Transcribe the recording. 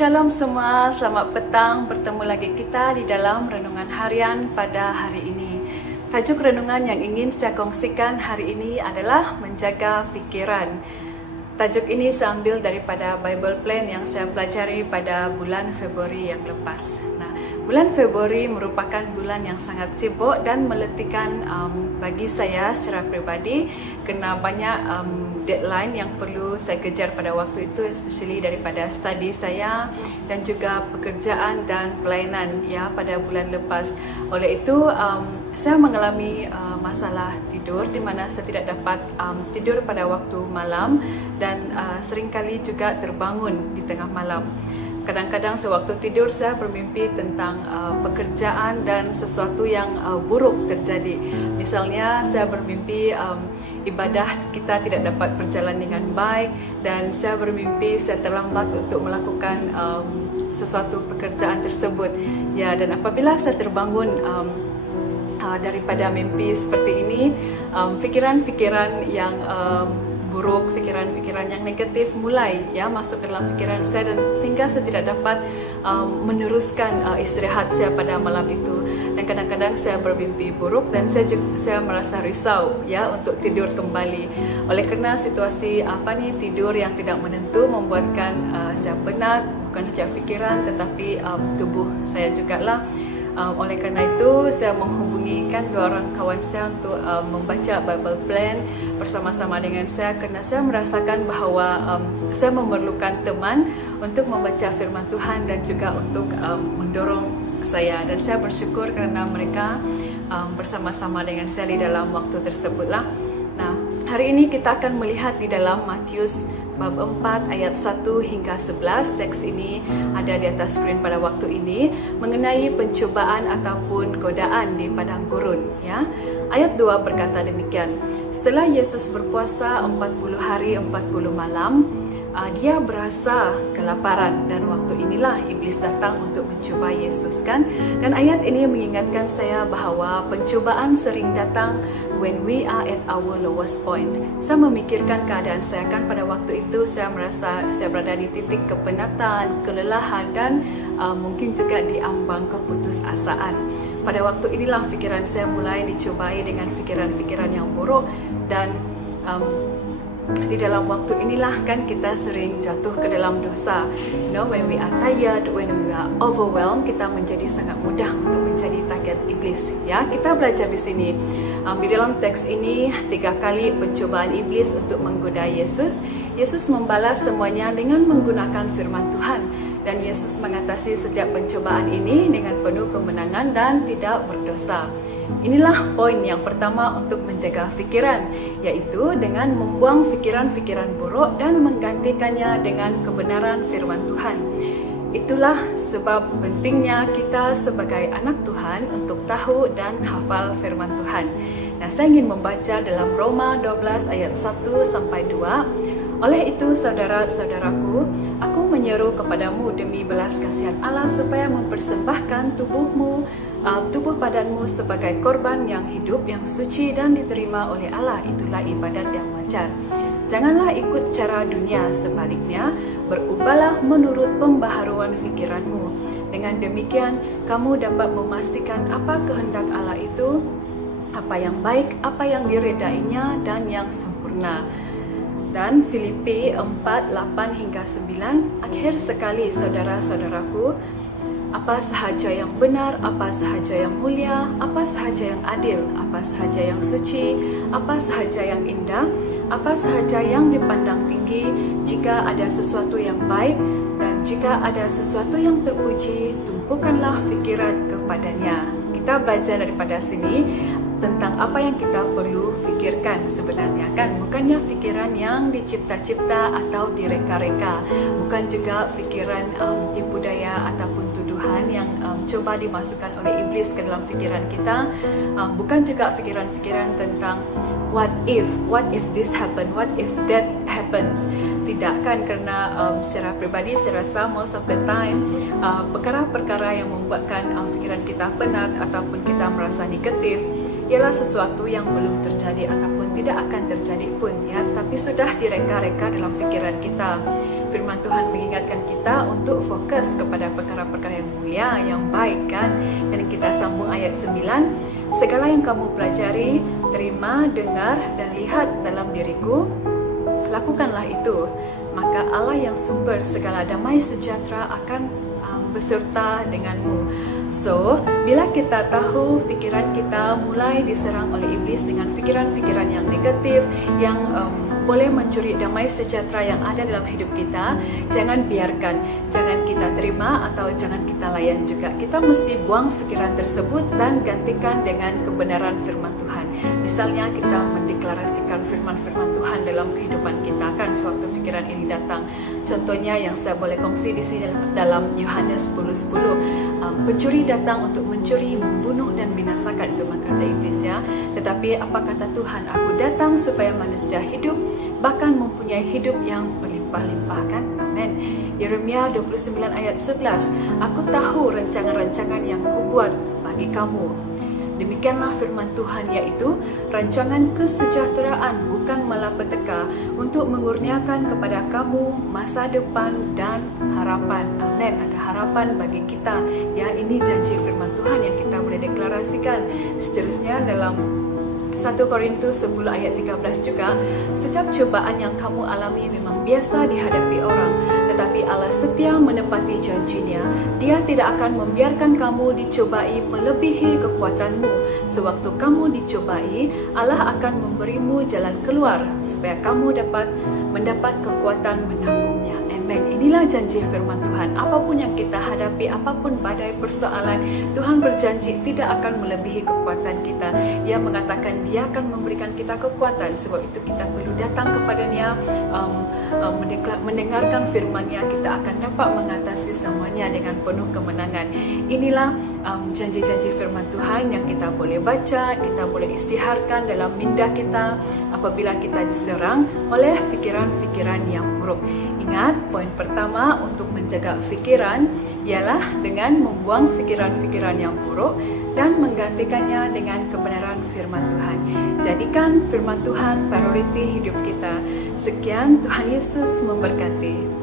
Shalom semua, selamat petang. Bertemu lagi kita di dalam renungan harian pada hari ini. Tajuk renungan yang ingin saya kongsikan hari ini adalah menjaga fikiran. Tajuk ini saya ambil daripada Bible Plan yang saya pelajari pada bulan Februari yang lepas. Nah, bulan Februari merupakan bulan yang sangat sibuk dan meletikan bagi saya secara pribadi, kerana banyak deadline yang perlu saya kejar pada waktu itu, especially daripada study saya dan juga pekerjaan dan pelayanan ya pada bulan lepas. Oleh itu saya mengalami masalah tidur di mana saya tidak dapat tidur pada waktu malam dan seringkali juga terbangun di tengah malam. Kadang-kadang sewaktu tidur saya bermimpi tentang pekerjaan dan sesuatu yang buruk terjadi. Misalnya saya bermimpi ibadah kita tidak dapat berjalan dengan baik, dan saya bermimpi saya terlambat untuk melakukan sesuatu pekerjaan tersebut. Ya, dan apabila saya terbangun daripada mimpi seperti ini, fikiran-fikiran yang buruk, fikiran-fikiran yang negatif mulai ya masuk ke dalam fikiran saya, dan sehingga saya tidak dapat meneruskan istirahat saya pada malam itu. Dan kadang-kadang saya bermimpi buruk dan saya merasa risau ya untuk tidur kembali. Oleh kerana situasi tidur yang tidak menentu membuatkan saya penat, bukan saja fikiran tetapi tubuh saya jugalah. Oleh kerana itu saya menghubungikan dua orang kawan saya untuk membaca Bible Plan bersama-sama dengan saya, kerana saya merasakan bahawa saya memerlukan teman untuk membaca firman Tuhan dan juga untuk mendorong saya, dan saya bersyukur kerana mereka bersama-sama dengan saya di dalam waktu tersebutlah. Nah, hari ini kita akan melihat di dalam Matius bab 4 ayat 1 hingga 11. Teks ini ada di atas skrin pada waktu ini mengenai pencubaan ataupun godaan di padang gurun ya. Ayat 2 berkata demikian. Setelah Yesus berpuasa 40 hari 40 malam, dia berasa kelaparan, dan waktu inilah iblis datang untuk mencuba Yesus kan. Dan ayat ini mengingatkan saya bahawa pencubaan sering datang when we are at our lowest point. Saya memikirkan keadaan saya kan pada waktu itu saya merasa saya berada di titik kepenatan, kelelahan, dan mungkin juga di ambang keputusasaan. Pada waktu inilah fikiran saya mulai dicubai dengan fikiran-fikiran yang buruk, dan di dalam waktu inilah kan kita sering jatuh ke dalam dosa. When we are tired, when we are overwhelmed, kita menjadi sangat mudah untuk menjadi target iblis. Ya, kita belajar di sini. Di dalam teks ini 3 kali pencobaan iblis untuk menggoda Yesus. Yesus membalas semuanya dengan menggunakan firman Tuhan, dan Yesus mengatasi setiap pencobaan ini dengan penuh kemenangan dan tidak berdosa. Inilah poin yang pertama untuk menjaga fikiran, yaitu dengan membuang fikiran-fikiran buruk dan menggantikannya dengan kebenaran firman Tuhan. Itulah sebab pentingnya kita sebagai anak Tuhan untuk tahu dan hafal firman Tuhan. Nah, saya ingin membaca dalam Roma 12 ayat 1 sampai 2. Oleh itu, saudara-saudaraku, aku menyeru kepadamu demi belas kasihan Allah supaya mempersembahkan tubuh badanmu sebagai korban yang hidup, yang suci dan diterima oleh Allah. Itulah ibadat yang wajar. Janganlah ikut cara dunia, sebaliknya berubahlah menurut pembaharuan fikiranmu. Dengan demikian, kamu dapat memastikan apa kehendak Allah itu, apa yang baik, apa yang diredainya, dan yang sempurna. Dan Filipi 4, 8 hingga 9, akhir sekali saudara-saudaraku, apa sahaja yang benar, apa sahaja yang mulia, apa sahaja yang adil, apa sahaja yang suci, apa sahaja yang indah, apa sahaja yang dipandang tinggi, jika ada sesuatu yang baik dan jika ada sesuatu yang terpuji, tumpukanlah fikiran kepadanya. Kita belajar daripada sini tentang apa yang kita perlu fikirkan sebenarnya kan. Bukannya fikiran yang dicipta-cipta atau direka-reka, bukan juga fikiran tipu daya ataupun tuduhan yang coba dimasukkan oleh iblis ke dalam fikiran kita. Bukan juga fikiran-fikiran tentang what if this happen, what if that happens. Tidak kan, kerana secara pribadi saya rasa most of the time perkara-perkara yang membuatkan fikiran kita penat ataupun kita merasa negatif ialah sesuatu yang belum terjadi ataupun tidak akan terjadi pun, ya, tetapi sudah direka-reka dalam fikiran kita. Firman Tuhan mengingatkan kita untuk fokus kepada perkara-perkara yang mulia, yang baik, kan? Dan kita sambung ayat 9. Segala yang kamu pelajari, terima, dengar, dan lihat dalam diriku, lakukanlah itu. Maka Allah yang sumber segala damai sejahtera akan beserta denganmu. So, bila kita tahu fikiran kita mulai diserang oleh iblis dengan fikiran-fikiran yang negatif, yang boleh mencuri damai sejahtera yang ada dalam hidup kita, jangan biarkan, jangan kita terima atau jangan kita layan juga. Kita mesti buang fikiran tersebut dan gantikan dengan kebenaran firman Tuhan. Misalnya kita mendeklarasikan firman-firman Tuhan dalam kehidupan kita, kan, sewaktu fikiran ini datang. Contohnya yang saya boleh kongsi di sini dalam Yohanes 10:10, pencuri datang untuk mencuri, membunuh dan binasakan, itu kerja iblis, ya. Tetapi apa kata Tuhan? Aku datang supaya manusia hidup, bahkan mempunyai hidup yang berlimpah-limpah, kan? Amin. Yeremia 29 ayat 11, aku tahu rancangan-rancangan yang kubuat bagi kamu. Demikianlah firman Tuhan, yaitu rancangan kesejahteraan, bukan malapetaka, untuk mengurniakan kepada kamu masa depan dan harapan. Amin. Ada harapan bagi kita, ya. Ini janji firman Tuhan yang kita boleh deklarasikan. Seterusnya dalam 1 Korintus 10 ayat 13 juga, setiap cobaan yang kamu alami memang biasa dihadapi orang, tetapi Allah setia menepati janjinya. Dia tidak akan membiarkan kamu dicobai melebihi kekuatanmu. Sewaktu kamu dicobai, Allah akan memberimu jalan keluar supaya kamu dapat mendapat kekuatan menanggungnya. Amen. Inilah janji firman Tuhan. Apapun yang kita hadapi, apapun badai persoalan, Tuhan berjanji tidak akan melebihi kekuatan kita. Dia mengatakan Dia akan memberikan kita kekuatan. Sebab itu kita perlu datang kepadanya, mendengarkan firman-Nya. Kita akan dapat mengatasi semuanya dengan penuh kemenangan. Inilah janji-janji firman Tuhan yang kita boleh baca, kita boleh istiharkan dalam minda kita apabila kita diserang oleh fikiran-fikiran yang buruk. Ingat, poin pertama untuk menjaga fikiran ialah dengan membuang fikiran-fikiran yang buruk dan menggantikannya dengan kebenaran firman Tuhan. Jadikan firman Tuhan prioriti hidup kita. Sekian, Tuhan Yesus memberkati.